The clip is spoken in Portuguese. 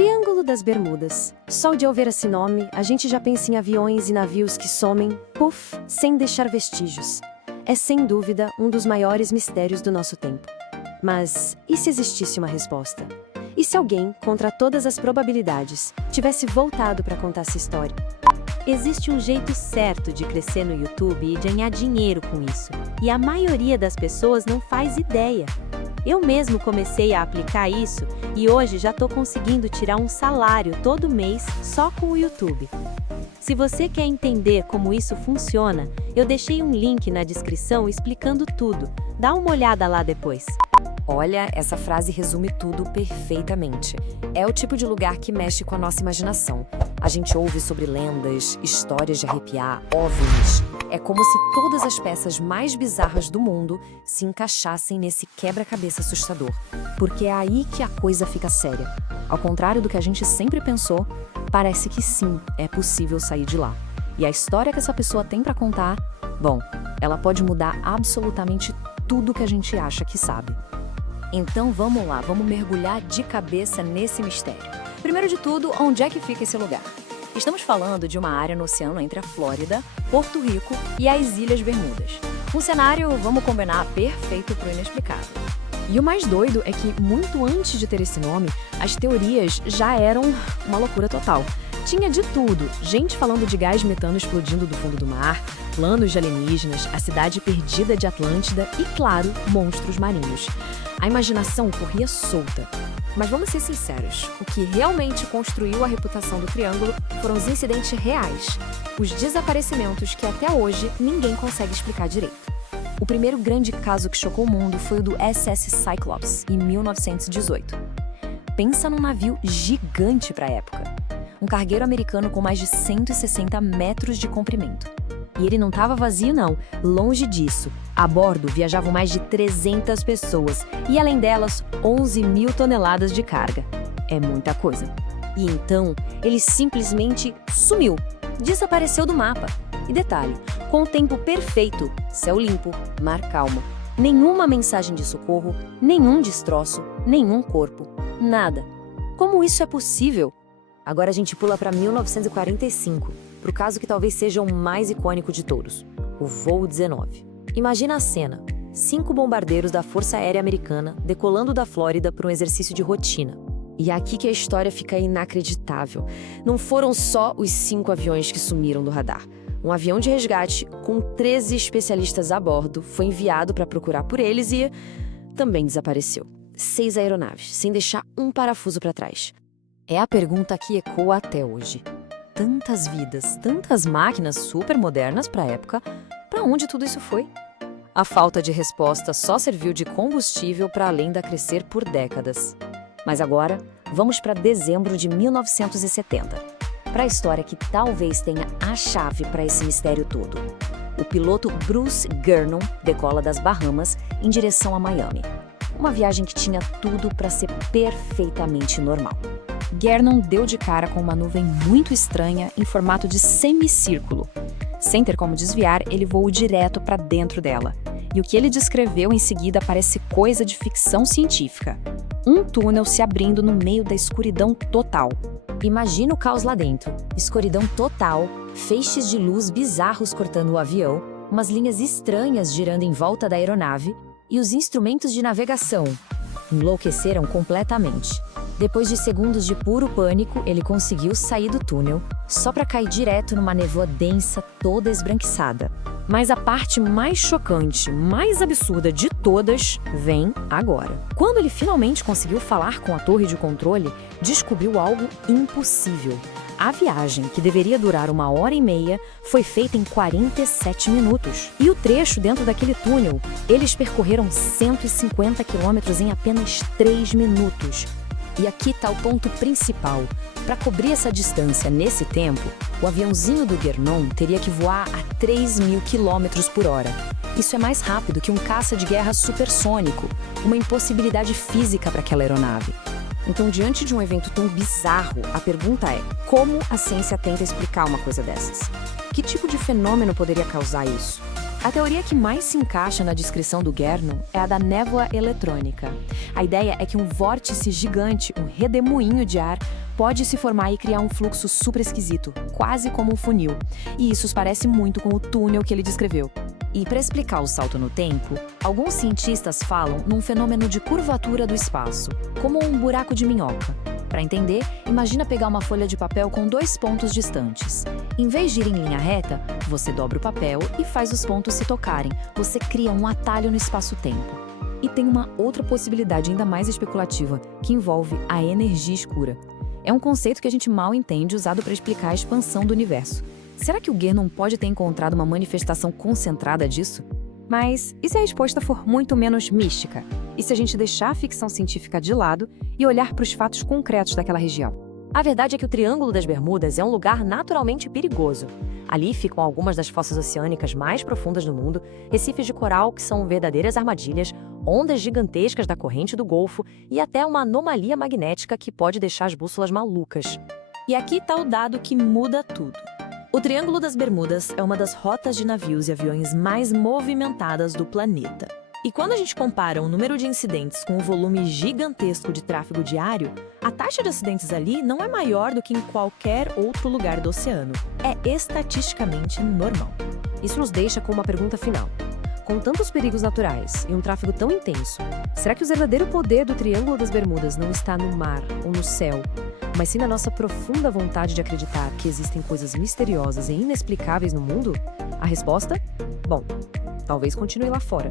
Triângulo das Bermudas. Só de ouvir esse nome, a gente já pensa em aviões e navios que somem, puff, sem deixar vestígios. É sem dúvida um dos maiores mistérios do nosso tempo. Mas e se existisse uma resposta? E se alguém, contra todas as probabilidades, tivesse voltado para contar essa história? Existe um jeito certo de crescer no YouTube e ganhar dinheiro com isso, e a maioria das pessoas não faz ideia. Eu mesmo comecei a aplicar isso e hoje já estou conseguindo tirar um salário todo mês só com o YouTube. Se você quer entender como isso funciona, eu deixei um link na descrição explicando tudo. Dá uma olhada lá depois. Olha, essa frase resume tudo perfeitamente. É o tipo de lugar que mexe com a nossa imaginação. A gente ouve sobre lendas, histórias de arrepiar, OVNIs. É como se todas as peças mais bizarras do mundo se encaixassem nesse quebra-cabeça assustador. Porque é aí que a coisa fica séria. Ao contrário do que a gente sempre pensou, parece que sim, é possível sair de lá. E a história que essa pessoa tem para contar, bom, ela pode mudar absolutamente tudo que a gente acha que sabe. Então vamos lá, vamos mergulhar de cabeça nesse mistério. Primeiro de tudo, onde é que fica esse lugar? Estamos falando de uma área no oceano entre a Flórida, Porto Rico e as Ilhas Bermudas. Um cenário, vamos combinar, perfeito para o inexplicável. E o mais doido é que, muito antes de ter esse nome, as teorias já eram uma loucura total. Tinha de tudo, gente falando de gás metano explodindo do fundo do mar, planos de alienígenas, a cidade perdida de Atlântida e, claro, monstros marinhos. A imaginação corria solta. Mas vamos ser sinceros, o que realmente construiu a reputação do Triângulo foram os incidentes reais, os desaparecimentos que até hoje ninguém consegue explicar direito. O primeiro grande caso que chocou o mundo foi o do SS Cyclops, em 1918. Pensa num navio gigante para a época. Um cargueiro americano com mais de 160 metros de comprimento. E ele não estava vazio não, longe disso. A bordo viajavam mais de 300 pessoas e, além delas, 11 mil toneladas de carga. É muita coisa. E então, ele simplesmente sumiu, desapareceu do mapa. E detalhe, com o tempo perfeito, céu limpo, mar calmo. Nenhuma mensagem de socorro, nenhum destroço, nenhum corpo, nada. Como isso é possível? Agora a gente pula para 1945, para o caso que talvez seja o mais icônico de todos, o voo 19. Imagina a cena, 5 bombardeiros da Força Aérea Americana decolando da Flórida para um exercício de rotina. E é aqui que a história fica inacreditável. Não foram só os 5 aviões que sumiram do radar. Um avião de resgate, com 13 especialistas a bordo, foi enviado para procurar por eles e também desapareceu. 6 aeronaves, sem deixar um parafuso para trás. É a pergunta que ecoa até hoje. Tantas vidas, tantas máquinas super modernas para a época, para onde tudo isso foi? A falta de resposta só serviu de combustível para a lenda crescer por décadas. Mas agora, vamos para dezembro de 1970, para a história que talvez tenha a chave para esse mistério todo. O piloto Bruce Gernon decola das Bahamas em direção a Miami. Uma viagem que tinha tudo para ser perfeitamente normal. Gernon deu de cara com uma nuvem muito estranha em formato de semicírculo. Sem ter como desviar, ele voou direto para dentro dela. E o que ele descreveu em seguida parece coisa de ficção científica. Um túnel se abrindo no meio da escuridão total. Imagina o caos lá dentro. Escuridão total, feixes de luz bizarros cortando o avião, umas linhas estranhas girando em volta da aeronave e os instrumentos de navegação enlouqueceram completamente. Depois de segundos de puro pânico, ele conseguiu sair do túnel, só para cair direto numa névoa densa, toda esbranquiçada. Mas a parte mais chocante, mais absurda de todas, vem agora. Quando ele finalmente conseguiu falar com a torre de controle, descobriu algo impossível. A viagem, que deveria durar 1h30, foi feita em 47 minutos. E o trecho dentro daquele túnel, eles percorreram 150 quilômetros em apenas 3 minutos. E aqui está o ponto principal. Para cobrir essa distância nesse tempo, o aviãozinho do Gernon teria que voar a 3.000 km/h. Isso é mais rápido que um caça de guerra supersônico, uma impossibilidade física para aquela aeronave. Então, diante de um evento tão bizarro, a pergunta é: como a ciência tenta explicar uma coisa dessas? Que tipo de fenômeno poderia causar isso? A teoria que mais se encaixa na descrição do Gernon é a da névoa eletrônica. A ideia é que um vórtice gigante, um redemoinho de ar, pode se formar e criar um fluxo super esquisito, quase como um funil. E isso se parece muito com o túnel que ele descreveu. E para explicar o salto no tempo, alguns cientistas falam num fenômeno de curvatura do espaço, como um buraco de minhoca. Para entender, imagina pegar uma folha de papel com 2 pontos distantes. Em vez de ir em linha reta, você dobra o papel e faz os pontos se tocarem. Você cria um atalho no espaço-tempo. E tem uma outra possibilidade ainda mais especulativa, que envolve a energia escura. É um conceito que a gente mal entende usado para explicar a expansão do universo. Será que o Guernon pode ter encontrado uma manifestação concentrada disso? Mas e se a resposta for muito menos mística? E se a gente deixar a ficção científica de lado e olhar para os fatos concretos daquela região? A verdade é que o Triângulo das Bermudas é um lugar naturalmente perigoso. Ali ficam algumas das fossas oceânicas mais profundas do mundo, recifes de coral que são verdadeiras armadilhas, ondas gigantescas da corrente do Golfo e até uma anomalia magnética que pode deixar as bússolas malucas. E aqui está o dado que muda tudo. O Triângulo das Bermudas é uma das rotas de navios e aviões mais movimentadas do planeta. E quando a gente compara o número de incidentes com o volume gigantesco de tráfego diário, a taxa de acidentes ali não é maior do que em qualquer outro lugar do oceano. É estatisticamente normal. Isso nos deixa com uma pergunta final. Com tantos perigos naturais e um tráfego tão intenso, será que o verdadeiro poder do Triângulo das Bermudas não está no mar ou no céu, mas sim na nossa profunda vontade de acreditar que existem coisas misteriosas e inexplicáveis no mundo? A resposta? Bom, talvez continue lá fora.